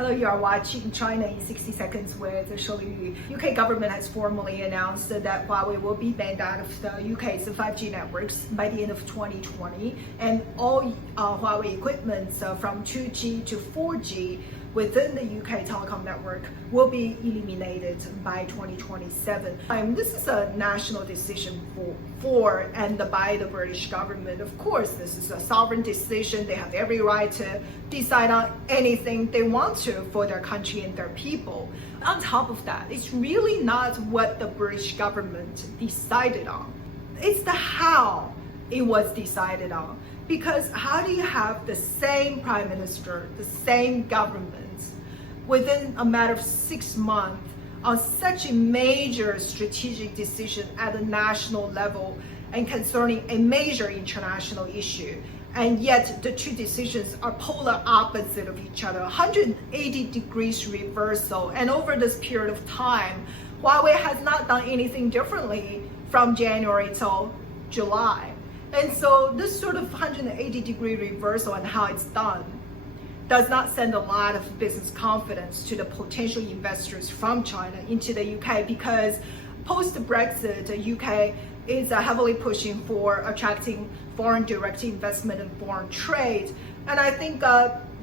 Hello, you are watching China in 60 Seconds with Shirley. UK government has formally announced that Huawei will be banned out of the UK's 5G networks by the end of 2020, and all Huawei equipment from 2G to 4G within the UK telecom network will be eliminated by 2027. This is a national decision for and by the British government. Of course, this is a sovereign decision. They have every right to decide on anything they want to for their country and their people. On top of that, it's really not what the British government decided on. It's the how it was decided on. Because how do you have the same prime minister, the same government, within a matter of 6 months on such a major strategic decision at a national level and concerning a major international issue? And yet the two decisions are polar opposite of each other, 180 degrees reversal. And over this period of time, Huawei has not done anything differently from January till July. And so this sort of 180-degree reversal and how it's done does not send a lot of business confidence to the potential investors from China into the UK, because post-Brexit, the UK is heavily pushing for attracting foreign direct investment and foreign trade. And I think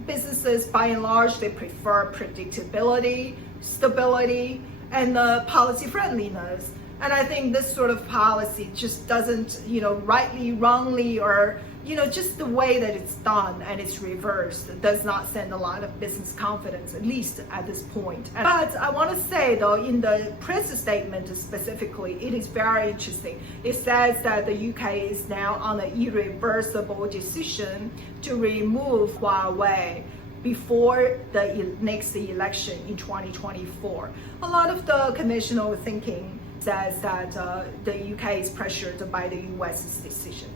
businesses, by and large, they prefer predictability, stability, and policy friendliness. And I think this sort of policy just doesn't, rightly, wrongly, or, just the way that it's done and it's reversed does not send a lot of business confidence, at least at this point. But I want to say, though, in the press statement specifically, it is very interesting. It says that the UK is now on an irreversible decision to remove Huawei before the next election in 2024. A lot of the conventional thinking says that the UK is pressured by the US's decision.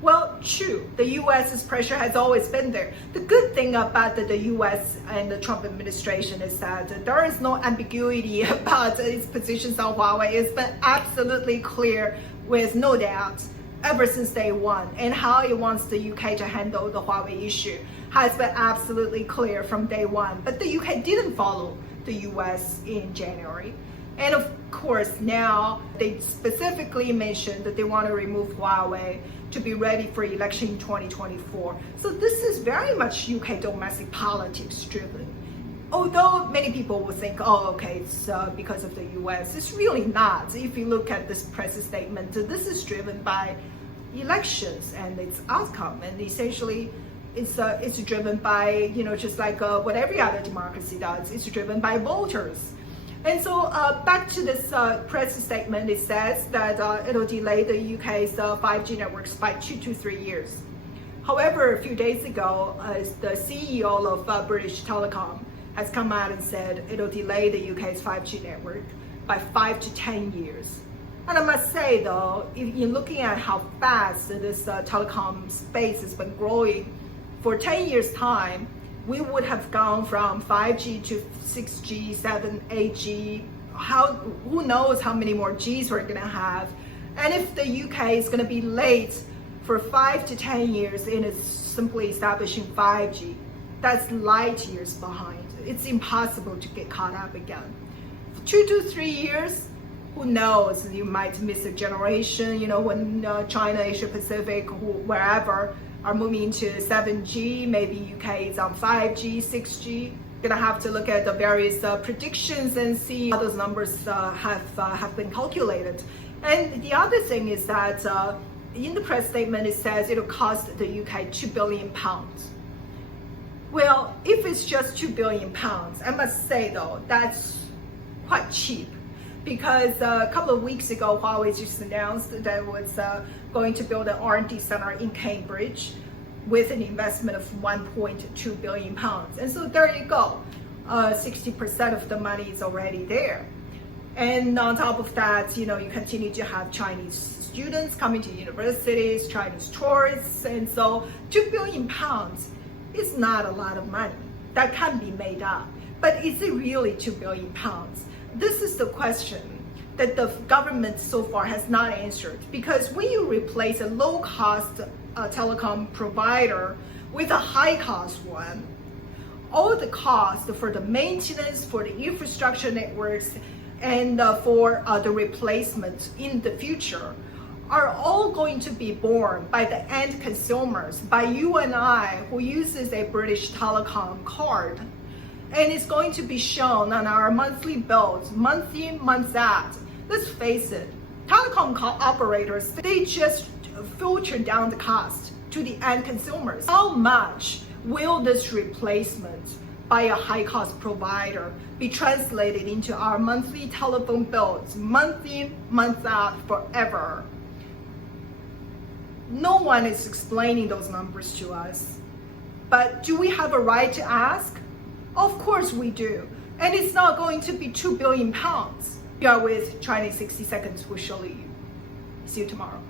Well, true, the US's pressure has always been there. The good thing about the US and the Trump administration is that there is no ambiguity about its positions on Huawei. It's been absolutely clear with no doubt ever since day one, and how it wants the UK to handle the Huawei issue has been absolutely clear from day one. But the UK didn't follow the US in January. And of course, now they specifically mentioned that they want to remove Huawei to be ready for election in 2024. So this is very much UK domestic politics driven. Although many people will think, oh, okay, it's because of the US. It's really not. If you look at this press statement, this is driven by elections and its outcome. And essentially, it's driven by, just like what every other democracy does, it's driven by voters. And so back to this press statement, it says that it'll delay the UK's 5G networks by 2 to 3 years. However, a few days ago, the CEO of British Telecom has come out and said it'll delay the UK's 5G network by 5 to 10 years. And I must say, though, if you're looking at how fast this telecom space has been growing, for 10 years' time, we would have gone from 5G to 6G, 7, 8G, who knows how many more Gs we're gonna have. And if the UK is gonna be late for 5 to 10 years in simply establishing 5G, that's light years behind. It's impossible to get caught up again. 2 to 3 years, who knows, you might miss a generation, when China, Asia Pacific, wherever, are moving into 7G, maybe UK is on 5G, 6G. Gonna have to look at the various predictions and see how those numbers have been calculated. And the other thing is that in the press statement, it says it'll cost the UK £2 billion. Well, if it's just £2 billion, I must say though, that's quite cheap. Because a couple of weeks ago, Huawei just announced that it was going to build an R&D center in Cambridge with an investment of £1.2 billion. And so there you go, 60% of the money is already there. And on top of that, you continue to have Chinese students coming to universities, Chinese tourists, and so £2 billion is not a lot of money. That can be made up. But is it really £2 billion? This is the question that the government so far has not answered, because when you replace a low-cost telecom provider with a high-cost one, all the cost for the maintenance, for the infrastructure networks, and for the replacement in the future are all going to be borne by the end consumers, by you and I who uses a British telecom card. And it's going to be shown on our monthly bills, month in, month out. Let's face it, telecom operators, they just filter down the cost to the end consumers. How much will this replacement by a high-cost provider be translated into our monthly telephone bills, month in, month out, forever? No one is explaining those numbers to us. But do we have a right to ask? Of course we do. And it's not going to be 2 billion pounds. You are with China in 60 Seconds with Shirley. See you tomorrow.